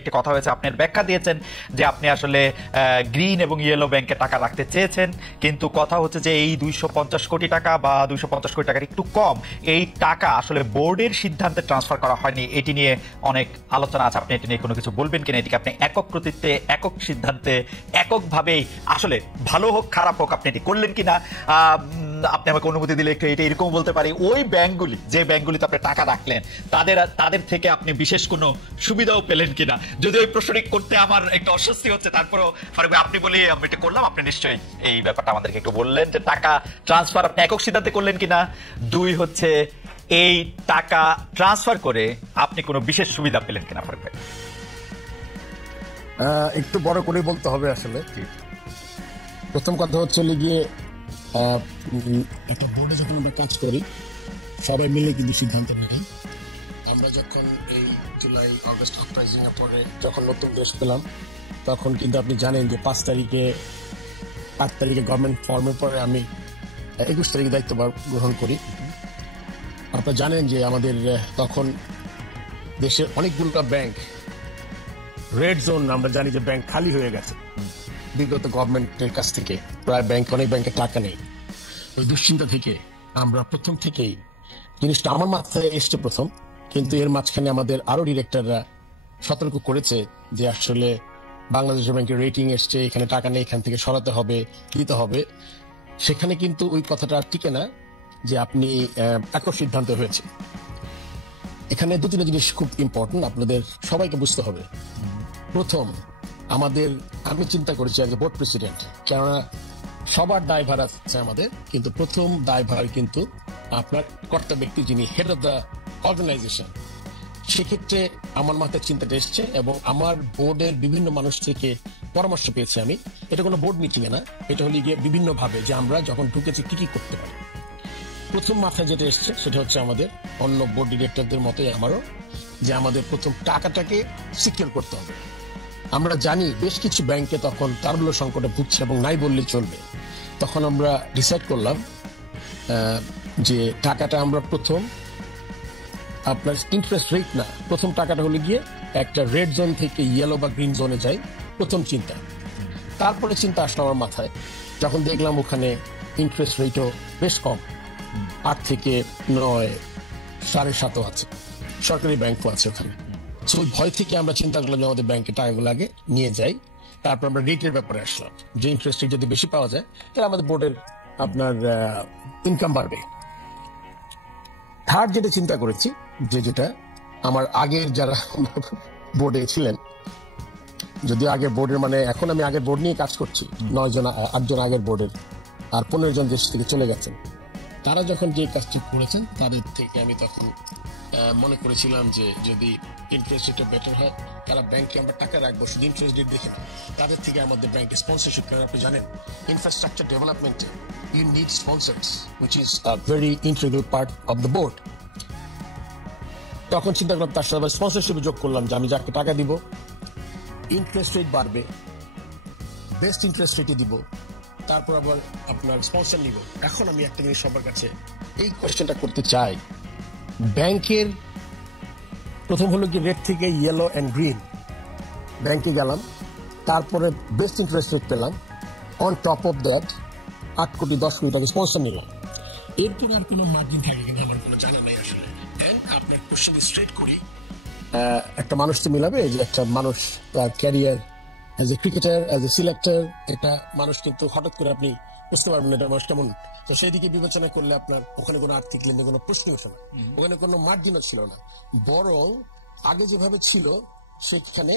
একটি কথা হয়েছে, আপনার ব্যাখ্যা দিয়েছেন যে আপনি আসলে গ্রিন এবং ইয়েলো ব্যাংকে টাকা রাখতে চেয়েছেন, কিন্তু কথা হচ্ছে যে এই 250 কোটি টাকা বা 250 কোটি টাকার একটু কম, এই টাকা আসলে বোর্ডের সিদ্ধান্তে ট্রান্সফার করা হয়নি। এটি নিয়ে অনেক আলোচনা আছে, আপনি এটি নিয়ে কোনো কিছু বলবেন কিনা? এটিকে আপনি একক কর্তৃত্বে, একক সিদ্ধান্তে, এককভাবেই আসলে ভালো হোক খারাপ হোক আপনি এটি করলেন কিনা? আপনি আমাকে অনুমতি দিলে একটু এটা এরকম বলতে পারি, ওই ব্যাংকগুলি, যে ব্যাংকগুলিতে আপনি টাকা রাখলেন, তাদের থেকে আপনি বিশেষ কোনো সুবিধাও পেলেন কিনা? যদি ওই প্রশ্নটি করতে আমার একটু অস্বস্তি হচ্ছে, তারপরেও ফারুক ভাই আপনি বলি আমি এটা করলাম, আপনি নিশ্চয়ই এই ব্যাপারটা আমাদেরকে একটু বললেন যে টাকা ট্রান্সফার আপনি একক সিদ্ধান্তে করলেন কিনা। দুই হচ্ছে এই টাকা ট্রান্সফার করে আপনি কোনো বিশেষ সুবিধা পেলেন কিনা ফারুক ভাই? একটু বড় করে বলতে হবে আসলে। প্রথম কথা হচ্ছে গিয়ে একটা বোর্ডে যখন আমরা কাজ করি সবাই মিলে কিন্তু সিদ্ধান্ত নেই। আমরা যখন এই জুলাই আগস্ট আপরাইজিং এর পরে যখন নতুন দেশ পেলাম তখন কিন্তু আপনি জানেন যে 8 তারিখে গভর্নমেন্ট ফর্মের পরে আমি 21 তারিখে দায়িত্ব গ্রহণ করি। আপনারা জানেন যে আমাদের তখন দেশের অনেকগুলো ব্যাংক রেড জোন, আমরা জানি যে ব্যাংক খালি হয়ে গেছে বিগত গভর্নমেন্টের কাছ থেকে, প্রায় অনেক ব্যাংকে টাকা নেই। ওই দুশ্চিন্তা থেকে আমরা প্রথম থেকেই, জিনিসটা আমার মাথায় এসছে প্রথম, কিন্তু এর মাঝখানে আমাদের আরো ডিরেক্টররা সতর্ক করেছে যে আসলে বাংলাদেশ ব্যাংকের রেটিং এসছে, এখানে টাকা নেই, এখান থেকে সরাতে হবে, দিতে হবে। সেখানে কিন্তু ওই কথাটা আর টিকে না যে আপনি একক সিদ্ধান্ত হয়েছে। এখানে 2-3 জিনিস খুব ইম্পর্টেন্ট, আপনাদের সবাইকে বুঝতে হবে। প্রথম, আমি চিন্তা করেছি আজ বোর্ড প্রেসিডেন্ট, কেননা সবার দায়ভার আছে আমাদের, কিন্তু প্রথম দায়ভার কিন্তু আপনার কর্তা ব্যক্তি যিনি হেড অফ দ্য অর্গানাইজেশন। সেক্ষেত্রে আমার মাথায় চিন্তাটা এসছে এবং আমার বোর্ডের বিভিন্ন মানুষ থেকে পরামর্শ পেয়েছি আমি। এটা কোনো বোর্ড মিটিং এ না, এটা হলে গিয়ে বিভিন্ন ভাবে যে আমরা যখন ঢুকেছি কি কি করতে পারি। প্রথম মাথায় যেটা এসছে সেটা হচ্ছে আমাদের অন্য বোর্ড ডিরেক্টরদের মতোই আমারও, যে আমাদের প্রথম টাকাটাকে সিকিউর করতে হবে। আমরা জানি বেশ কিছু ব্যাংকে তখন তারল্য সংকটে ভুগছে এবং নাই বললে চলবে। তখন আমরা ডিসাইড করলাম যে টাকাটা আমরা প্রথম আপনার ইন্টারেস্ট রেট না, প্রথম টাকাটা হলে গিয়ে একটা রেড জোন থেকে ইয়েলো বা গ্রিন জোনে যাই, প্রথম চিন্তা। তারপরে চিন্তা আসলো আমার মাথায় যখন দেখলাম ওখানে ইন্টারেস্ট রেটও বেশ কম, 8 থেকে 9, 7.5 আছে, সরকারি ব্যাংকও আছে ওখানে। তো ওই ভয় থেকে আমরা চিন্তা করলাম যে আমাদের ব্যাংকে টাকাগুলো আগে নিয়ে যাই, তারপর আমরা রেটের ব্যাপারে আসলাম যে ইন্টারেস্ট রেট যদি বেশি পাওয়া যায় তাহলে আমাদের বোর্ডের আপনার ইনকাম বাড়বে। থার্ড যেটা চিন্তা করেছি, যেটা আমার আগের যারা বোর্ডে ছিলেন, যদিও আগের বোর্ডের মানে এখন আমি আগের বোর্ড নিয়ে কাজ করছি, 8 জন আগের বোর্ডের আর 15 জন দেশ থেকে চলে গেছেন, তারা যখন যে কাজটি করেছেন তাদের থেকে আমি তখন মনে করেছিলাম যে যদি ইন্টারেস্ট রেটটা বেটার হয়, তারা ব্যাংকে আমরা টাকা রাখবো শুধু ইন্টারেস্ট রেট দেখে না, তাদের থেকে আমাদের ব্যাংকে স্পন্সরশিপ করেন। আপনি জানেন ইনফ্রাস্ট্রাকচার ডেভেলপমেন্টে you need sponsors which is a very integral part of the board. তখন চিন্তা করলাম তার সাথে স্পন্সরশিপে যোগ করলাম যে আমি যাকে টাকা দিব ইন্টারেস্ট রেট বাড়বে, বেস্ট ইন্টারেস্ট রেটে দিব, তারপর আবার আপনার স্পন্সর নিব। এখন আমি একটা জিনিস সবার কাছে এই কোয়েশ্চেনটা করতে চাই, ব্যাংকের প্রথম হলো কি রেড থেকে ইয়েলো অ্যান্ড গ্রিন, ব্যাংকে গেলাম, তারপরে বেস্ট ইন্টারেস্ট রেট পেলাম, অন টপ অফ দ্যাট 8 কোটি 10 কোটি টাকা স্পন্সর নিলাম। এরপর আর কোনো মার্জিন থাকে কিনা আমার কোনো জানা নেই আসলে। আপনার কোশ্চেন স্ট্রেট করি, একটা মানুষ তো মিলাবে যে একটা মানুষ তার career as a cricketer, as a selector, এটা মানুষ কিন্তু হঠাৎ করে আপনি বুঝতে পারবেন এটা মানুষ কেমন। তো সেই দিকে বিবেচনা করলে আপনার ওখানে কোনো আর্থিক লেনদেন কোনো প্রশ্নই ওঠে না, ওখানে কোনো মার্জিনও ছিল না, বরং আগে যেভাবে ছিল সেখানে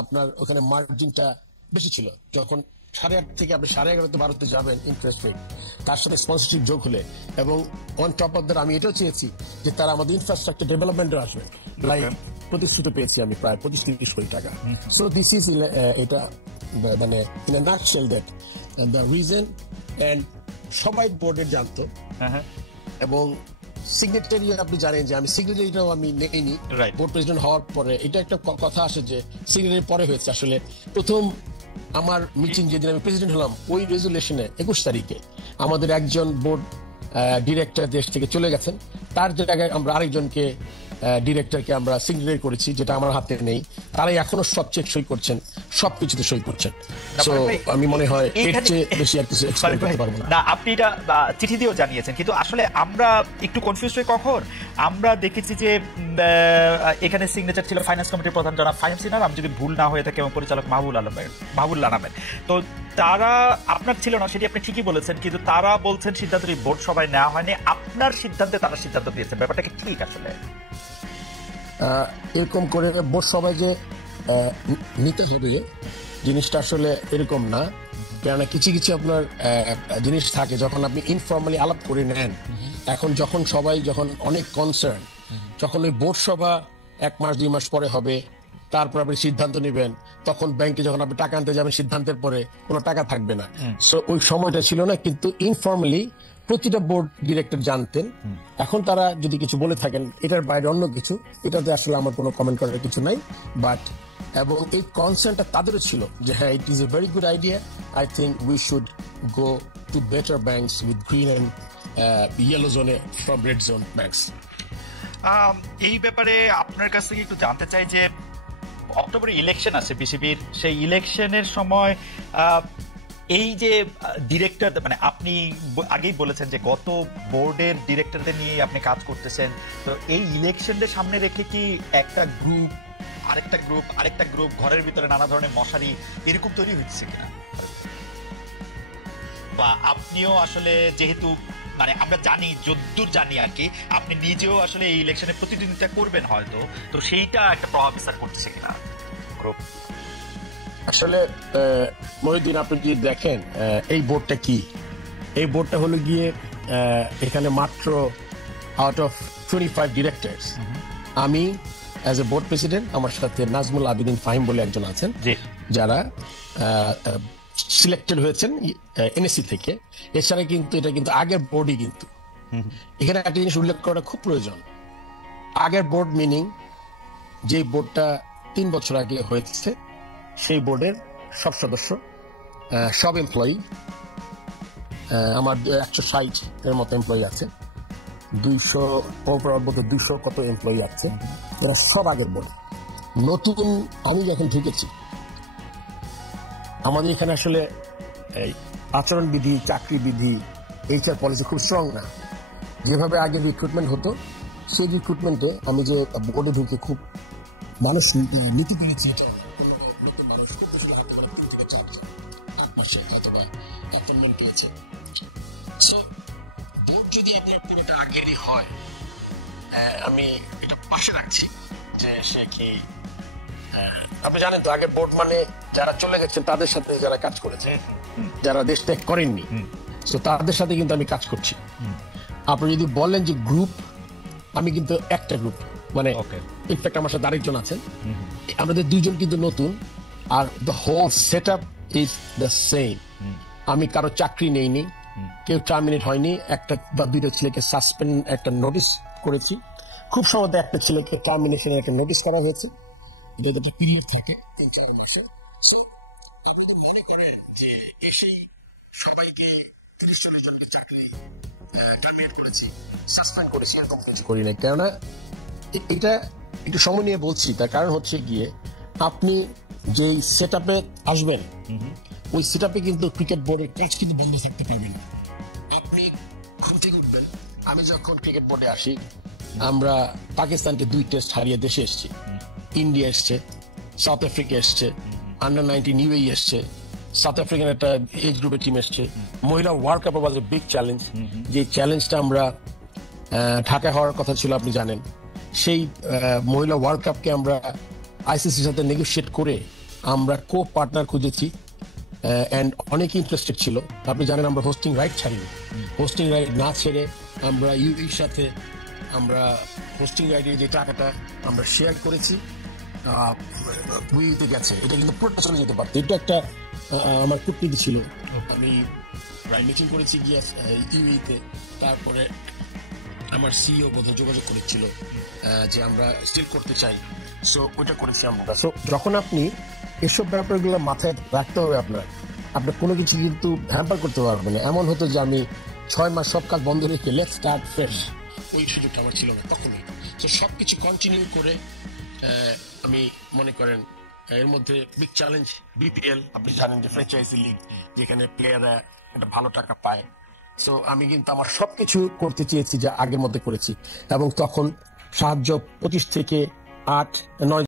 আপনার ওখানে মার্জিনটা বেশি ছিল। যখন 8.5 থেকে আপনি 11.5 12তে যাবেন ইন্টারেস্ট রেট, তার সাথে স্পন্সরশিপ যোগ হলে, এবং অন টপ অফ দ্যাট আমি এটাও চেয়েছি যে তারা আমাদের ইনফ্রাস্ট্রাকচার ডেভেলপমেন্টে আসবে, লাইক প্রতিষ্ঠিত পেয়েছি আমি প্রায় 25-30 কোটি টাকা। সো দিস ইজ এটা মানে in a nutshell that the reason. And সবাই বোর্ডের জানতো, এবং সিগনেটারি আপনি জানেন যে আমি সিগনেটারিটাও আমি নেইনি বোর্ড প্রেসিডেন্ট হওয়ার পরে। এটা একটা কথা আসে যে সিগনেটারি পরে হয়েছে, আসলে প্রথম আমার মিটিং যেদিন আমি প্রেসিডেন্ট হলাম ওই রেজুলেশনে 21 তারিখে আমাদের একজন বোর্ড ডিরেক্টর দেশ থেকে চলে গেছেন, তার জায়গায় আমরা আরেকজনকে ডিরেক্টরকে আমরা সিগনেচার করেছি, যেটা আমার হাতে নেই। তারাই এখনো সব চেক সই করছেন, সবকিছুতে সই করছেন। সো আমি মনে হয় এর চেয়ে বেশি আর কিছু এক্সপ্লেইন করতে পারবো না। না, আপনি এটা চিঠি দিয়েও জানিয়েছেন, কিন্তু আসলে আমরা একটু কনফিউজ হই কখন আমরা দেখেছি যে এখানে সিগনেচার ছিল ফাইন্যান্স কমিটির প্রধান জনাব ফাহিম সিনহার, আমি যদি ভুল না হয়ে থাকে, এবং পরিচালক মাহবুবুল্লাহ আহমেদ। তো তারা আপনার ছিল না, সেটি আপনি ঠিকই বলেছেন, কিন্তু তারা বলছেন সিদ্ধান্তটি বোর্ড সভায় নেওয়া হয়নি, আপনার সিদ্ধান্তে তারা সিদ্ধান্ত দিয়েছেন। ব্যাপারটা কি ঠিক? আসলে এরকম করে বোর্ড সভায় যে নিতে হবে জিনিসটা আসলে এরকম না। কেননা কিছু কিছু আপনার জিনিস থাকে যখন আপনি ইনফর্মালি আলাপ করে নেন। এখন যখন সবাই যখন অনেক কনসার্ন, যখন ওই বোর্ড সভা 1 মাস 2 মাস পরে হবে, তারপর আপনি সিদ্ধান্ত নেবেন, তখন ব্যাংকে যখন আপনি টাকা আনতে যাবেন সিদ্ধান্তের পরে কোনো টাকা থাকবে না। সো ওই সময়টা ছিল না, কিন্তু ইনফর্মালি প্রতিটা বোর্ড ডিরেক্টর জানতেন। এখন তারা যদি কিছু বলে থাকেন এটার বাইরে অন্য কিছু, এটাতে আসলে আমার কোনো কমেন্ট করার কিছু নাই। বাট এবং এই কনসার্নটা তাদেরও ছিল যে হ্যাঁ, it is a very good idea, I think we should go to better banks with green and yellow জোনে ফ্রম রেড জোন ব্যাংকস। এই ব্যাপারে আপনার কাছ থেকে একটু জানতে চাই যে অক্টোবরে ইলেকশন আছে বিসিবির, সেই ইলেকশনের সময় এই যে ডিরেক্টর, মানে আপনি আগেই বলেছেন যে গত বোর্ডের ডিরেক্টরদের নিয়ে আপনি কাজ করতেছেন, তো এই ইলেকশনদের সামনে রেখে কি একটা গ্রুপ আরেকটা গ্রুপ ঘরের ভিতরে নানা ধরনের মশারি এরকম তৈরি হচ্ছে কিনা, বা আপনিও আসলে যেহেতু মানে আমরা জানি, যদ্দূর জানি আর কি, আপনি নিজেও আসলে এই ইলেকশনে প্রতিদ্বন্দ্বিতা করবেন হয়তো, তো সেইটা একটা প্রভাব বিস্তার করতেছে কিনা গ্রুপ? আসলে মহিউদ্দিন, আপনি যদি দেখেন এই বোর্ডটা কি, এই বোর্ডটা হলো গিয়ে এখানে মাত্র আউট অফ 25 ডিরেক্টরস আমি অ্যাজ এ বোর্ড প্রেসিডেন্ট, আমার সাথে নাজমুল আবিদিন ফাহিম বলে একজন আছেন, যারা সিলেক্টেড হয়েছেন এনএসসি থেকে। এছাড়া কিন্তু এটা কিন্তু আগের বোর্ডই। কিন্তু এখানে একটা জিনিস উল্লেখ করা খুব প্রয়োজন। আগের বোর্ড মিনিং যে বোর্ডটা 3 বছর আগে হয়েছে, সেই বোর্ডের সব সদস্য, সব এমপ্লয়ি, আমার 160 এর মতো এমপ্লয়ি আছে, 200 কত এমপ্লয়ি আছে, এরা সব আগের বোর্ড। নতুন আমি যখন ঢুকেছি, আমাদের এখানে আসলে এই আচরণবিধি, চাকরি বিধি, এইচআর পলিসি খুব স্ট্রং না। যেভাবে আগে রিক্রুটমেন্ট হতো, সেই রিক্রুটমেন্টে আমি যে বোর্ডে ঢুকে খুব মানুষ নীতি পেরেছি। যদি আপনার পুরোটা আগেরই হয়, আমি এটা পাশে রাখছি যে সে কি, আপনি জানেন তো আগের বোর্ড মানে যারা চলে গেছেন তাদের সাথে যারা কাজ করেছে, যারা দেশ ত্যাগ করেননি, তো তাদের সাথে কিন্তু আমি কাজ করছি। আপনি যদি বলেন যে গ্রুপ, আমি কিন্তু একটা গ্রুপ, মানে ইনফ্যাক্ট আমার সাথে আরেকজন আছেন, আমাদের 2 জন কিন্তু নতুন, আর the whole set up is the same. আমি কারো চাকরি নেইনি, কেউ টার্মিনেট হয়নি, একটা বা 2টা ছেলেকে সাসপেন্ড একটা নোটিশ করেছি, খুব সম্ভবত একটা ছেলেকে টার্মিনেশনের একটা নোটিশ করা হয়েছে। এটা একটা পিরিয়ড থাকে 3-4 মাসে। সো আপনাদের মনে করেন যে এসেই সবাইকে 30-40 জনকে চাকরি টার্মিনেট করেছি, সাসপেন্ড করেছি, এরকম কিছু করি না। কেননা এটা একটু সময় নিয়ে বলছি, তার কারণ হচ্ছে গিয়ে আপনি যেই সেট আপে আসবেন, ওই সেট আপে কিন্তু ক্রিকেট বোর্ডের কাজ কিন্তু বন্ধ থাকতে পারবে না। আপনি ঘুম থেকে উঠবেন। আমি যখন ক্রিকেট বোর্ডে আসি, আমরা পাকিস্তানকে 2 টেস্ট হারিয়ে দেশে এসেছি, ইন্ডিয়া এসছে, সাউথ আফ্রিকা এসছে, আন্ডার-19 ইউএই এসছে, সাউথ আফ্রিকান একটা এজ গ্রুপের টিম এসছে। মহিলা world cup was a big challenge. যে চ্যালেঞ্জটা আমরা ঢাকা হওয়ার কথা ছিল, আপনি জানেন, সেই মহিলা ওয়ার্ল্ড কাপকে আমরা আইসিসির সাথে নেগোশিয়েট করে আমরা কো পার্টনার খুঁজেছি, অ্যান্ড অনেক ইন্টারেস্টেড ছিল। আপনি জানেন আমরা হোস্টিং রাইট ছাড়িনি, হোস্টিং রাইট না ছেড়ে আমরা ইউএইর সাথে আমরা হোস্টিং রাইটের যে টাকাটা আমরা শেয়ার করেছি, উইতে গেছে, এটা কিন্তু পুরোটা চলে যেতে পারতো। এটা একটা আমার কূটনীতি ছিল। আমি মিটিং করেছি গিয়ে ইউএইতে, তারপরে আমার সিইও বোধহয় যোগাযোগ করেছিল যে আমরা স্টিল করতে চাই, সো ওইটা করেছি আমরা। সো যখন আপনি এসব ব্যাপারগুলো মাথায় রাখতে হবে, আপনার কোনো কিছু কিন্তু হ্যাম্পার করতে পারবে না। এমন হতো যে আমি 6 মাস সব কাজ বন্ধ রেখে লেটস স্টার্ট ফ্রেশ, ওই সুযোগটা আমার ছিল না তখনই। তো সবকিছু কন্টিনিউ করে আমি মনে করেন এর মধ্যে বিগ চ্যালেঞ্জ বিপিএল, আপনি জানেন যে ফ্র্যাঞ্চাইজি লিগ, যেখানে প্লেয়াররা একটা ভালো টাকা পায়। সো আমি কিন্তু আমার সবকিছু করতে চেয়েছি, যা আগের মধ্যে করেছি, এবং তখন সাহায্য 25 থেকে 8-9